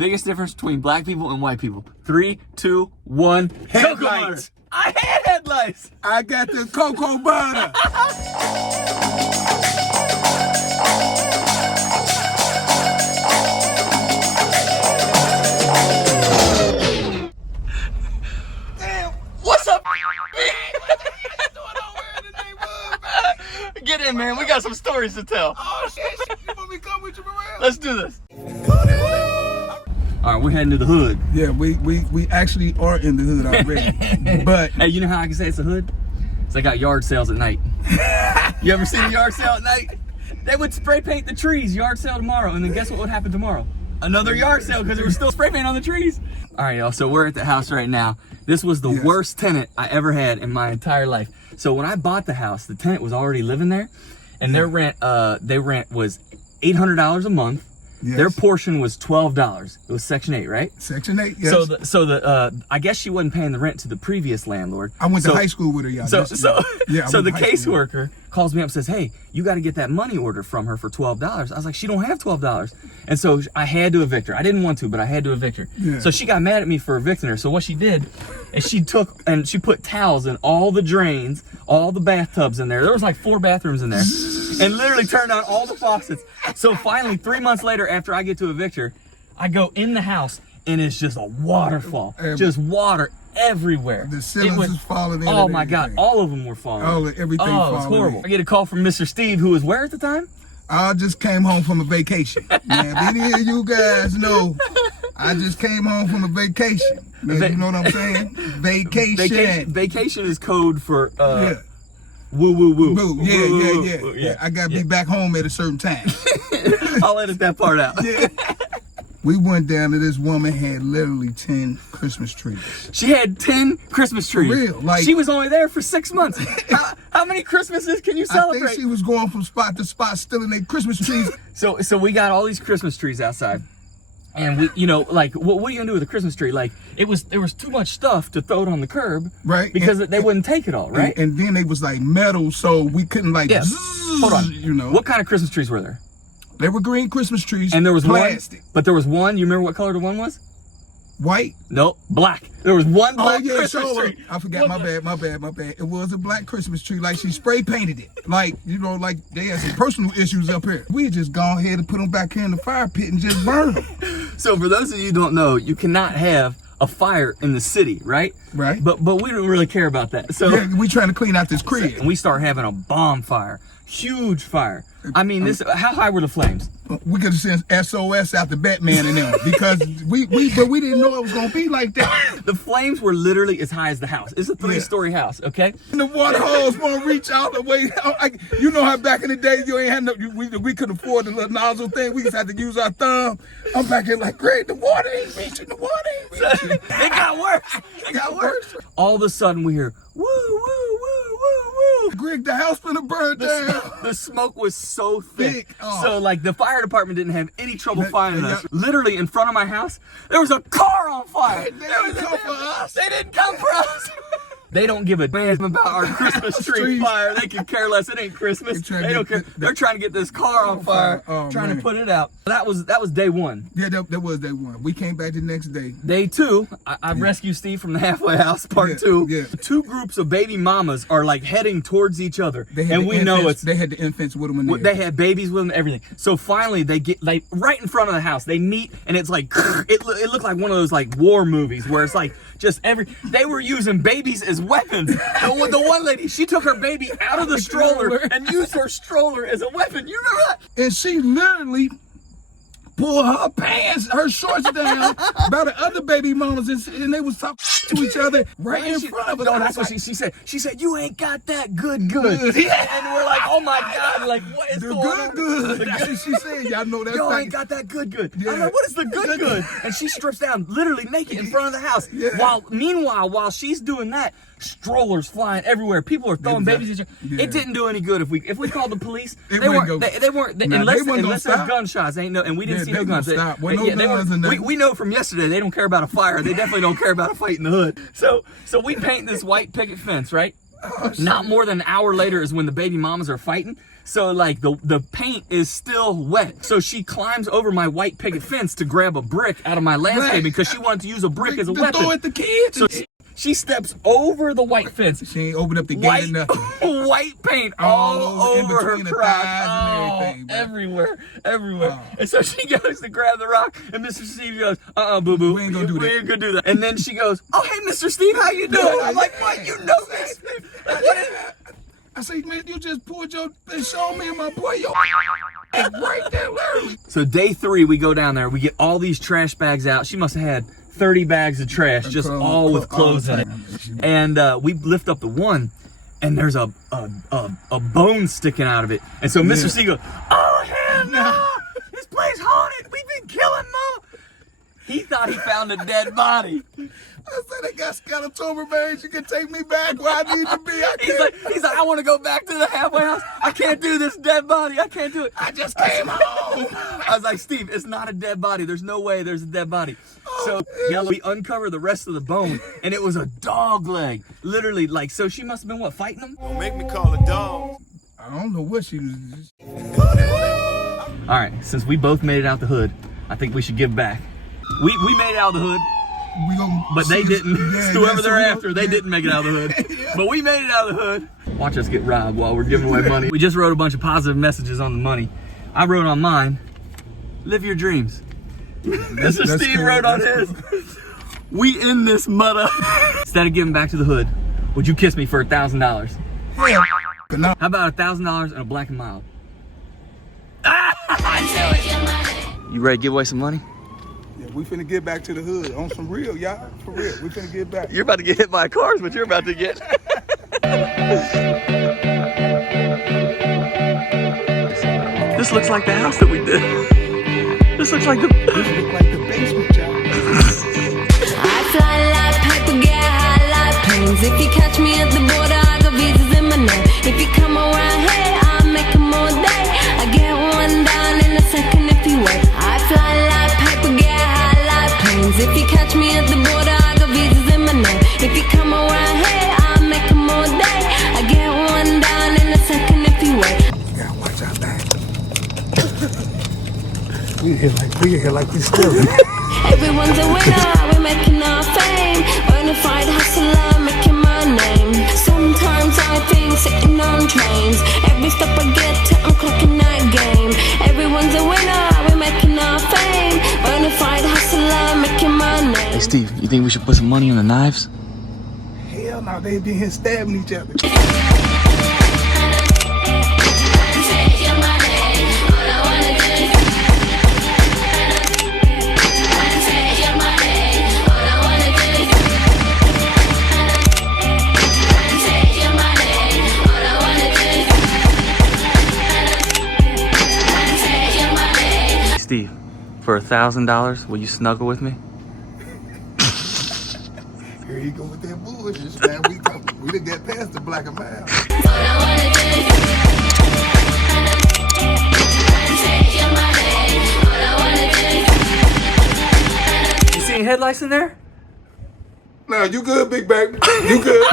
biggest difference between black people and white people. 3, 2, 1. Headlights. I had headlights. I got the cocoa butter. Damn. What's up? Get in, man. We got some stories to tell. Oh, shit. You want me to come with you, Morel? Let's do this. All right, we're heading to the hood. Yeah, we actually are in the hood already. But hey, you know how I can say it's a hood? It's they got yard sales at night. You ever seen a yard sale at night? They would spray paint the trees, yard sale tomorrow, and then guess what would happen tomorrow? Another yard sale because there was still spray paint on the trees. All right, y'all, so we're at the house right now. This was the worst tenant I ever had in my entire life. So when I bought the house, the tenant was already living there, and their rent was $800 a month. Yes. Their portion was $12. It was Section 8, right? Section 8, yes. So I guess she wasn't paying the rent to the previous landlord. I went to high school with her, y'all. So the caseworker caseworker calls me up and says, hey, you got to get that money order from her for $12. I was like, she don't have $12. And so I had to evict her. I didn't want to, but I had to evict her. Yeah. So she got mad at me for evicting her. So what she did is she put towels in all the drains, all the bathtubs in there. There was like 4 bathrooms in there. And literally turned on all the faucets. So finally, 3 months later, after I get to evict her, I go in the house and it's just a waterfall. Just water everywhere. The ceilings is falling in. Oh my God, all of them were falling. Everything falling. Oh, it was horrible. In. I get a call from Mr. Steve, who was where at the time? I just came home from a vacation. Man, any of you guys know, I just came home from a vacation. Man, you know what I'm saying? Vacation. Vacation is code for yeah. Woo woo woo. Woo. Yeah. Woo, yeah. I gotta be back home at a certain time. I'll edit that part out. Yeah. We went down to this woman had literally 10 Christmas trees. She had 10 Christmas trees. For real, like she was only there for 6 months. How many Christmases can you celebrate? I think she was going from spot to spot stealing their Christmas trees. So we got all these Christmas trees outside. And we, you know, like, what are you gonna do with a Christmas tree? Like, there was too much stuff to throw it on the curb, right? Because they wouldn't take it all, right? And then they was like metal, so we couldn't like. Yeah. Zzz, hold on. You know, what kind of Christmas trees were there? They were green Christmas trees. And there was plastic. one, but there was one. You remember what color the one was? White? Nope, black. There was one black Christmas tree. I forgot. My bad. It was a black Christmas tree. Like she spray painted it. Like, you know, like they had some personal issues up here. We had just gone ahead and put them back here in the fire pit and just burned them. So for those of you who don't know, you cannot have a fire in the city, right? Right. But we don't really care about that. So yeah, we trying to clean out this crib. And we start having a bonfire. Huge fire. I mean, how high were the flames? We could have sent SOS out to Batman and them because we didn't know it was gonna be like that. The flames were literally as high as the house. It's a 3-story house, okay? And the water hose won't reach out the way. You know how back in the day you ain't had no, we could afford the little nozzle thing. We just had to use our thumb. I'm back here like, great, the water ain't reaching. The water ain't reaching. It got worse. It got worse. All of a sudden we hear woo woo woo woo woo. Greg, the house finna burn down. The smoke was so thick. Oh. So like the fire department didn't have any trouble finding us. Literally in front of my house, there was a car on fire. They didn't come for us. They didn't come for us. They don't give a damn about our Christmas tree fire. They can care less. It ain't Christmas. They don't care. They're trying to get this car on fire, trying to put it out. That was day one. Yeah, that was day one. We came back the next day. Day two, I rescued Steve from the halfway house, part two. Yeah. 2 groups of baby mamas are like heading towards each other. And we know it's... They had the infants with them in there. They had babies with them, everything. So finally they get like right in front of the house. They meet and it's like, it looked like one of those like war movies where it's like just they were using babies as weapons. The one lady, she took her baby out of the stroller and used her stroller as a weapon. You remember that? And she literally pulled her pants, her shorts down by the other baby mamas, and they was talking to each other right in front of us. No, that's what she said. She said, "You ain't got that good." Yeah. And we're like, "Oh my God!" Like, what is going on? Good. That's what she said. Y'all know that. Yo, ain't got that good. Yeah. I'm like, "What is the good?" And she strips down, literally naked, in front of the house. Yeah. Meanwhile, while she's doing that, strollers flying everywhere. People are throwing babies at each other. Yeah. It didn't do any good. If we called the police, they weren't unless there's gunshots. And we didn't see no guns. We know from yesterday they don't care about a fire. They definitely don't care about a fight in the hood. So we paint this white picket fence, right? Not more than an hour later is when the baby mamas are fighting. So like the paint is still wet. So she climbs over my white picket fence to grab a brick out of my landscaping because she wanted to use a brick as a weapon. Throw at the kids. So she steps over the white fence. She ain't opened up the gate enough. White paint all over her crotch. And everything, bro. Everywhere. And so she goes to grab the rock, and Mr. Steve goes, boo-boo. We ain't gonna do that. We ain't gonna do that. And then she goes, oh, hey, Mr. Steve, how you doing? I'm like, what? You know me, Steve. I say, man, you just pulled your and showed me and my boy your right there, literally. So day 3, we go down there. We get all these trash bags out. She must have had 30 bags of trash, just all with clothes in it. And we lift up the one, and there's a bone sticking out of it. And so Mr. C goes, oh, hell no! This place haunted! We've been killing Mama! He thought he found a dead body. I said, I got Scottober, man. You can take me back where I need to be. He's like, I want to go back to the halfway house. I can't do this dead body. I can't do it. I just came home. I was like, Steve, it's not a dead body. There's no way there's a dead body. So we uncover the rest of the bone, and it was a dog leg. Literally, like, so she must have been, what, fighting him? Don't make me call a dog. I don't know what she was. All right, since we both made it out the hood, I think we should give back. We made it out of the hood. But they didn't. Whoever they're after, they didn't make it out of the hood. But we made it out of the hood. Watch us get robbed while we're giving away money. We just wrote a bunch of positive messages on the money. I wrote on mine, live your dreams. Mr. Steve cool. Wrote on his, cool. We in this mudder. Instead of giving back to the hood, would you kiss me for $1,000? No. How about $1,000 and a black and mild? You ready to give away some money? We finna get back to the hood on some real, y'all. For real, we finna get back. You're about to get hit by cars, but you're about to get. This looks like the house that we did. This looks like the basement, y'all. I fly like paper, get high like planes. If you catch me at the border, I got visas in my name. If you come around here, I'll make them all day. I get one down in a second if you wait. I fly like paper, get high like planes. If you catch me at the border, I got visas in my name. If you come around here, I'll make them all day. I get one down in a second if you wait. You gotta watch out, man. We here like we still. Everyone's a winner, we're making our fame. Bonafide hustler, making my name. Sometimes I think sitting on trains. Every step I get to, I'm clocking that game. Everyone's a winner, we're making our fame. Bonafide hustler, making my name. Hey Steve, you think we should put some money on the knives? Hell no, they be here stabbing each other. Steve, for $1,000, will you snuggle with me? Here you go with that bullshit, man. We done get past the black and mild. You see any headlights in there? No, you good, big baby. You good.